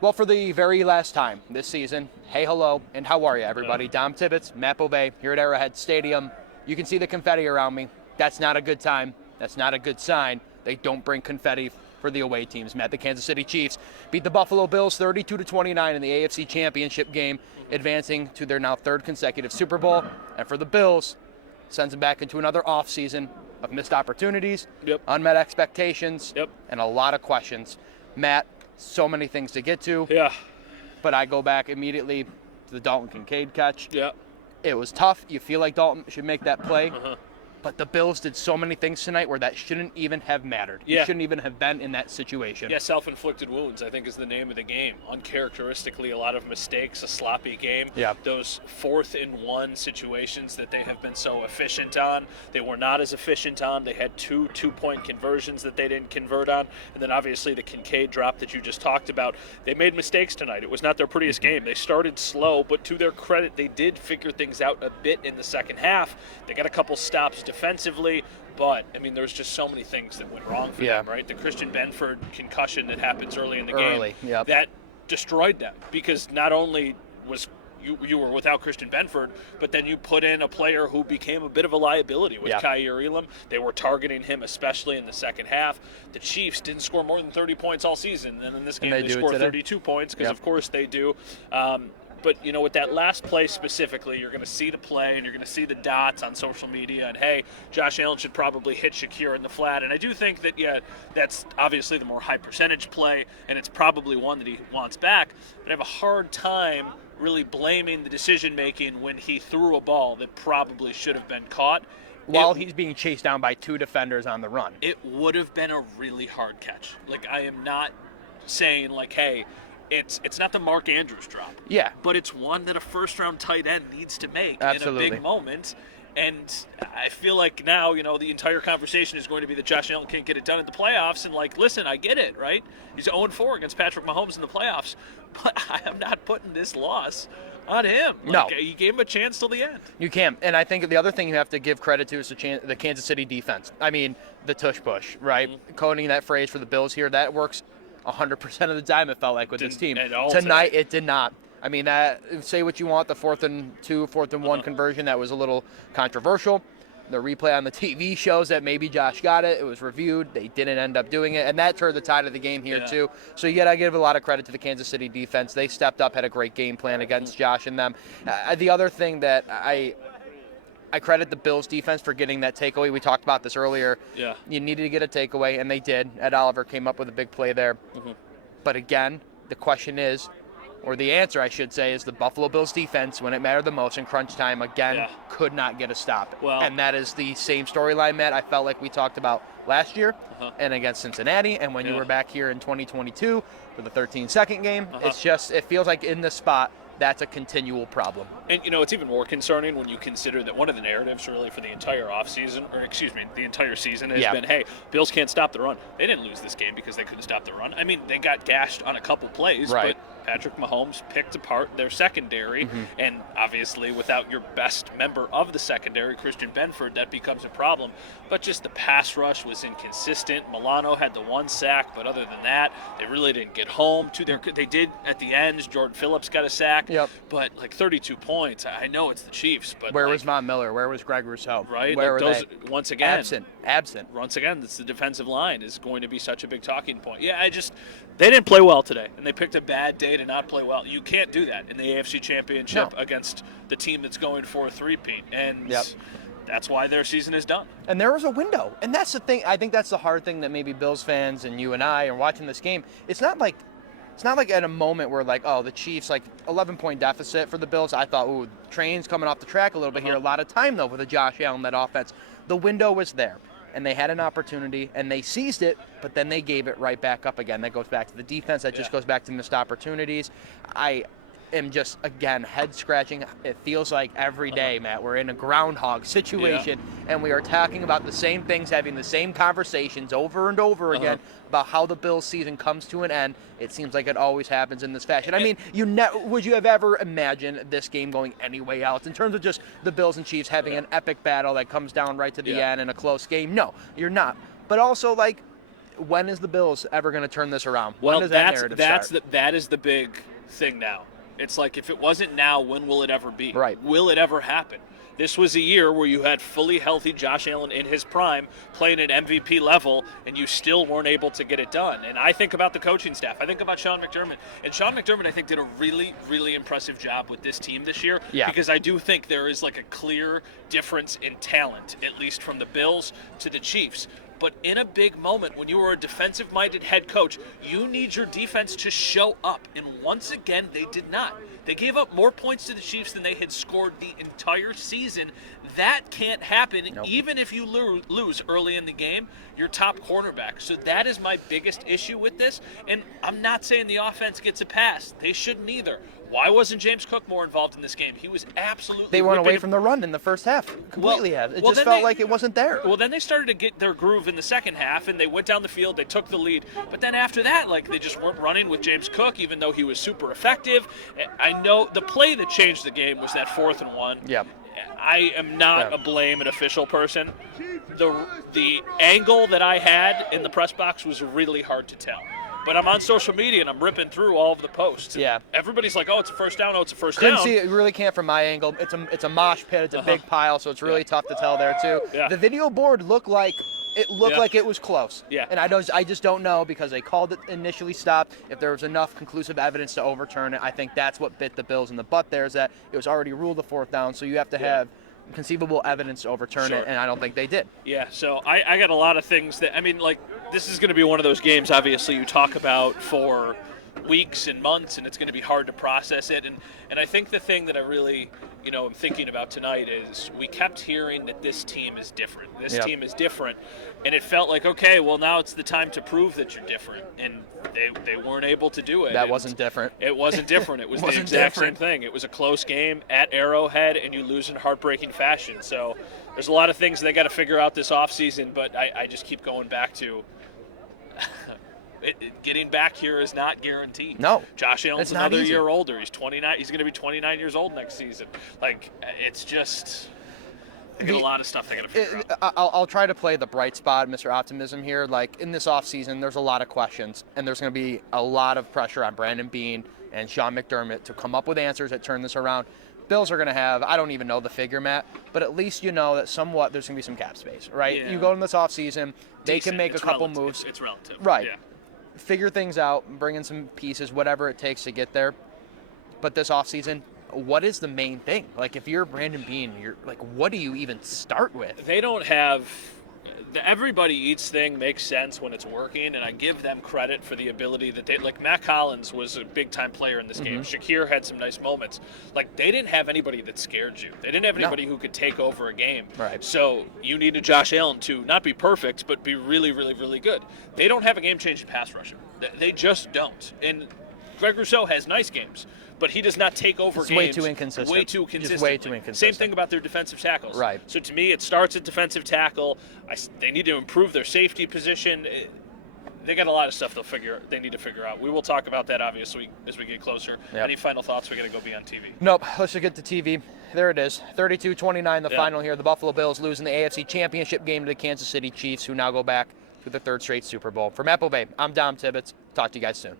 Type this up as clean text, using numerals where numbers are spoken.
Well, for the very last time this season, hey, hello, and how are you, everybody? Dom Tibbetts, Matt Beauvais, here at Arrowhead Stadium. You can see the confetti around me. That's not a good time. That's not a good sign. They don't bring confetti for the away teams. Matt, the Kansas City Chiefs beat the Buffalo Bills 32-29 in the AFC Championship game, advancing to their now third consecutive Super Bowl. And for the Bills, sends them back into another offseason of missed opportunities, unmet expectations, and a lot of questions. Matt, so many things to get to. Yeah. But I go back immediately to the Dalton Kincaid catch. Yeah. It was tough. You feel like Dalton should make that play. But the Bills did so many things tonight where that shouldn't even have mattered. You shouldn't even have been in that situation. Yeah, self-inflicted wounds, I think, is the name of the game. Uncharacteristically, a lot of mistakes, a sloppy game. Yeah. Those 4th-and-1 situations that they have been so efficient on, they were not as efficient on. They had two two-point conversions that they didn't convert on. And then, obviously, the Kincaid drop that you just talked about. They made mistakes tonight. It was not their prettiest game. They started slow, but to their credit, they did figure things out a bit in the second half. They got a couple stops defensively, but I mean, there's just so many things that went wrong for them, right? The Christian Benford concussion that happens early in the game, that destroyed them, because not only was you were without Christian Benford, but then you put in a player who became a bit of a liability with Kaiir Elam. They were targeting him, especially in the second half. The Chiefs didn't score more than 30 points all season, and in this game they scored 32 points, because of course they do. But, you know, with that last play specifically, you're going to see the play and you're going to see the dots on social media. And, hey, Josh Allen should probably hit Shakir in the flat. And I do think that, that's obviously the more high percentage play, and it's probably one that he wants back. But I have a hard time really blaming the decision-making when he threw a ball that probably should have been caught. While he's being chased down by two defenders on the run. It would have been a really hard catch. Like, I am not saying, like, hey, It's not the Mark Andrews drop. Yeah. But it's one that a first-round tight end needs to make in a big moment. And I feel like now, the entire conversation is going to be that Josh Allen can't get it done in the playoffs. And, listen, I get it, right? He's 0-4 against Patrick Mahomes in the playoffs. But I am not putting this loss on him. No. You gave him a chance till the end. You can. And I think the other thing you have to give credit to is the Kansas City defense. I mean, the tush push, right? Coining that phrase for the Bills here, that works 100% of the time, it felt like, with this team. Tonight, it did not. I mean, say what you want, the 4th-and-2, 4th-and-1 conversion, that was a little controversial. The replay on the TV shows that maybe Josh got it. It was reviewed. They didn't end up doing it, and that turned the tide of the game here, too. So you got to give a lot of credit to the Kansas City defense. They stepped up, had a great game plan against Josh and them. The other thing that I credit the Bills defense for getting that takeaway. We talked about this earlier. Yeah. You needed to get a takeaway, and they did. Ed Oliver came up with a big play there. But again, the question is, or the answer I should say, is the Buffalo Bills defense, when it mattered the most in crunch time, again, could not get a stop. And that is the same storyline, Matt, I felt like we talked about last year and against Cincinnati, and when you were back here in 2022 for the 13-second game. It's just, it feels like in this spot, that's a continual problem. And, it's even more concerning when you consider that one of the narratives really for the entire offseason, or excuse me, the entire season has been, hey, Bills can't stop the run. They didn't lose this game because they couldn't stop the run. I mean, they got gashed on a couple plays, but Patrick Mahomes picked apart their secondary, and obviously without your best member of the secondary, Christian Benford, that becomes a problem. But just the pass rush was inconsistent. Milano had the one sack, but other than that, they really didn't get home. They did at the end. Jordan Phillips got a sack, but 32 points. I know it's the Chiefs, but where was Von Miller? Where was Greg Rousseau? Right, where were they? Once again, absent. Once again, it's the defensive line is going to be such a big talking point. They didn't play well today, and they picked a bad day to not play well. You can't do that in the AFC Championship against the team that's going for a three-peat, and that's why their season is done. And there was a window, and that's the thing. I think that's the hard thing that maybe Bills fans and you and I are watching this game. It's not like at a moment where the Chiefs 11-point deficit for the Bills. I thought, train's coming off the track a little bit here. A lot of time though with a Josh Allen led offense. The window was there, and they had an opportunity, and they seized it, but then they gave it right back up again. That goes back to the defense. That just goes back to missed opportunities. I am just, again, head-scratching. It feels like every day, Matt, we're in a groundhog situation, and we are talking about the same things, having the same conversations over and over again about how the Bills season comes to an end. It seems like it always happens in this fashion. I mean, would you have ever imagined this game going any way else in terms of just the Bills and Chiefs having an epic battle that comes down right to the end in a close game? No, you're not. But also, when is the Bills ever going to turn this around? Well, when does that narrative start? that is the big thing now. It's like, if it wasn't now, when will it ever be? Right. Will it ever happen? This was a year where you had fully healthy Josh Allen in his prime playing at MVP level, and you still weren't able to get it done. And I think about the coaching staff. I think about Sean McDermott. And Sean McDermott, I think, did a really, really impressive job with this team this year. Yeah. Because I do think there is like a clear difference in talent, at least from the Bills to the Chiefs. But in a big moment, when you are a defensive-minded head coach, you need your defense to show up. And once again, they did not. They gave up more points to the Chiefs than they had scored the entire season. That can't happen, Nope. even if you lose early in the game, your top cornerback. So that is my biggest issue with this. And I'm not saying the offense gets a pass. They shouldn't either. Why wasn't James Cook more involved in this game? He was absolutely They went away ripping from the run in the first half. Completely have. It well, just then felt like it wasn't there. Well, then they started to get their groove in the second half, and they went down the field. They took the lead. But then after that, like, they just weren't running with James Cook, even though he was super effective. I know the play that changed the game was that 4th and 1. Yep. I am not a blame an official person. The angle that I had in the press box was really hard to tell. But I'm on social media, and I'm ripping through all of the posts. Yeah. Everybody's like, oh, it's a first down. Oh, it's a first Couldn't down. see it. You really can't from my angle. It's a mosh pit. It's a big pile, so it's really tough to tell there too. Yeah. The video board looked like it was close. Yeah. And I just don't know, because they called it initially stopped. If there was enough conclusive evidence to overturn it, I think that's what bit the Bills in the butt there, is that it was already ruled a 4th down, so you have to have conceivable evidence to overturn it, and I don't think they did. Yeah, so I got a lot of things that, I mean, like, this is going to be one of those games, obviously, you talk about for weeks and months, and it's going to be hard to process it. And I think the thing that I really, am thinking about tonight is we kept hearing that this team is different. This team is different. And it felt like, okay, well, now it's the time to prove that you're different. And they weren't able to do it. That wasn't different. It wasn't different. It was the exact same thing. It was a close game at Arrowhead, and you lose in heartbreaking fashion. So there's a lot of things they got to figure out this offseason, but I just keep going back to getting back here is not guaranteed. No. Josh Allen's It's not another easy. year older. He's 29. He's going to be 29 years old next season. Like, it's just – they got a lot of stuff they got to figure out. I'll try to play the bright spot, Mr. Optimism here. Like, in this offseason, there's a lot of questions, and there's going to be a lot of pressure on Brandon Beane and Sean McDermott to come up with answers that turn this around. Bills are going to have, I don't even know the figure, Matt, but at least you know that somewhat there's going to be some cap space, right? Yeah. You go in this offseason, they can make a couple relative. moves. It's relative. Right. Yeah. Figure things out, bring in some pieces, whatever it takes to get there. But this offseason, what is the main thing? Like, if you're Brandon Beane, you're like, what do you even start with? They don't have the everybody eats thing makes sense when it's working, and I give them credit for the ability that they, like, Matt Collins was a big time player in this game. Shakir had some nice moments. Like, they didn't have anybody that scared you. They didn't have anybody who could take over a game. Right. So you needed Josh Allen to not be perfect, but be really, really, really good. They don't have a game-changing pass rusher. They just don't. And Greg Rousseau has nice games, but he does not take over games. Way too inconsistent. Way too consistent. Just way too inconsistent. Same thing about their defensive tackles. Right. So to me, it starts at defensive tackle. They need to improve their safety position. They got a lot of stuff they need to figure out. We will talk about that, obviously, as we get closer. Yep. Any final thoughts? We got to go be on TV. Nope. Let's just get to TV. There it is. 32-29, the final here. The Buffalo Bills losing the AFC Championship game to the Kansas City Chiefs, who now go back to the 3rd straight Super Bowl. For Matt Bobay, I'm Dom Tibbetts. Talk to you guys soon.